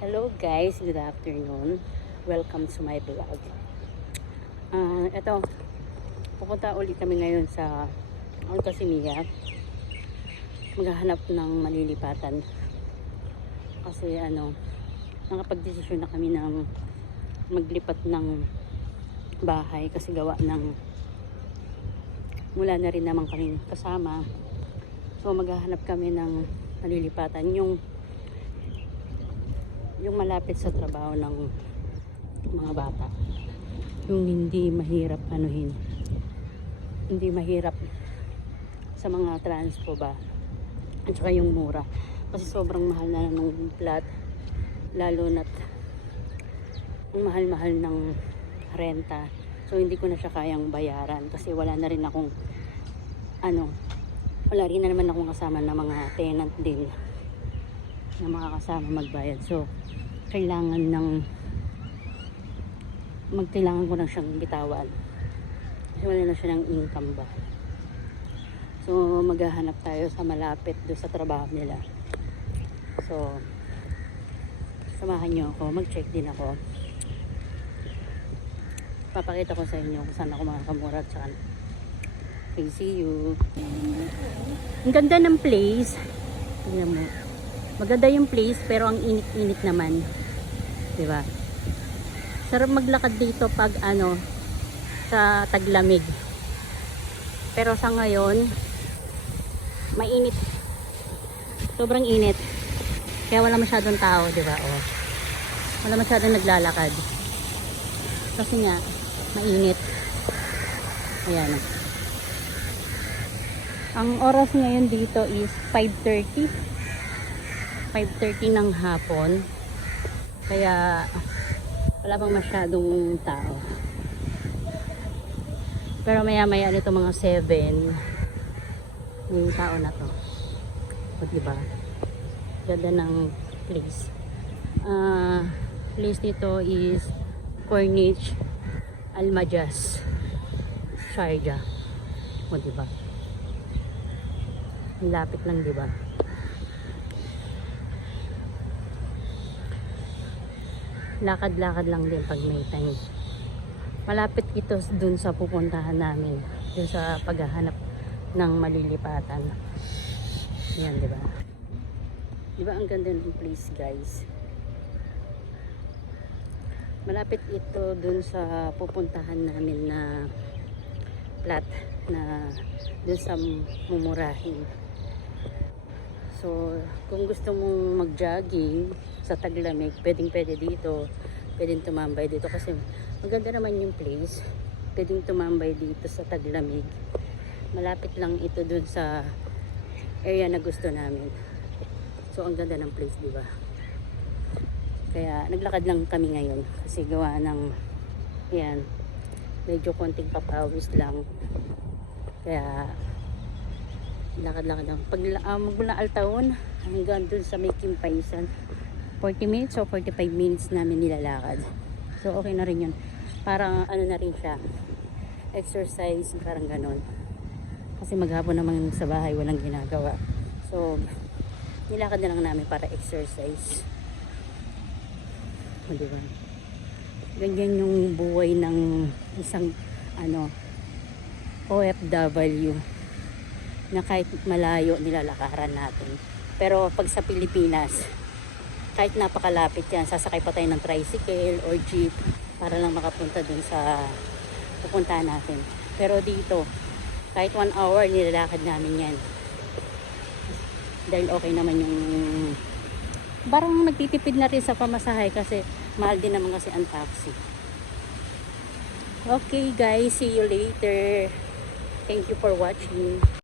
Hello guys, good afternoon. Welcome to my vlog. Ito, pupunta ulit kami ngayon sa Alcasimeya. Maghahanap ng malilipatan. Kasi nakapag-desisyon na kami ng maglipat ng bahay kasi gawa ng mula na rin naman kami kasama. So maghahanap kami ng malilipatan, yung malapit sa trabaho ng mga bata, yung hindi mahirap hindi mahirap sa mga transpo ba, at saka yung mura kasi sobrang mahal na nung flat, lalo na't ang mahal-mahal ng renta. So hindi ko na siya kayang bayaran kasi wala na rin akong wala rin na naman akong kasama na mga tenant din na makakasama magbayad. So kailangan ko na siyang bitawan kasi wala na siya ng income ba. So maghahanap tayo sa malapit do sa trabaho nila. So samahan niyo ako, mag-check din ako. Papakita ko sa inyo kung saan ako makakamura at saan. Okay, see you. Ang ganda ng place. Tingnan mo. Maganda yung place pero ang init-init naman. 'Di ba? Sarap maglakad dito pag sa taglamig. Pero sa ngayon mainit. Sobrang init. Kaya wala masyadong tao, 'di ba? Oh. Wala masyadong naglalakad. Kasi nga mainit. Ayan. Ang oras ngayon dito is 5:30 ng hapon. Kaya wala pang masyadong tao. Pero maya-maya nito mga 7 yung tao na to. O diba? Ganda ng place. Place dito is Corniche Almajas, Sharjah. O diba? Lapit lang, diba? Lakad-lakad lang din pag may time. Malapit ito dun sa pupuntahan namin, dun sa paghahanap ng malilipatan. Yan, diba? Diba ang ganda ng place, guys? Malapit ito dun sa pupuntahan namin na flat na dun sa mumurahin. So, kung gusto mong mag-jogging sa taglamig, pwede dito. Pwedeng tumambay dito kasi maganda naman yung place. Pwedeng tumambay dito sa taglamig. Malapit lang ito dun sa area na gusto namin. So, ang ganda ng place, di ba? Kaya, naglakad lang kami ngayon kasi gawa ng yan, medyo konting papawis lang. Kaya lakad-lakad lang. Pag magmula Altaon hanggang dun sa may Kimpaisan, 40 minutes o 45 minutes namin nilalakad. So okay na rin yun. Parang na rin siya, exercise, parang ganon. Kasi maghapon naman sa bahay walang ginagawa. So nilakad na lang namin para exercise. O diba? Ganyan yung buhay ng isang OFW na kahit malayo nilalakaran natin. Pero pag sa Pilipinas, kahit napakalapit yan, sasakay pa tayo ng tricycle or jeep para lang makapunta dun sa pupuntahan natin. Pero dito, kahit 1 hour nilalakad namin yan. Dahil okay naman yung parang nagtitipid na rin sa pamasahe kasi mahal din naman kasi ang taxi. Okay guys, see you later. Thank you for watching.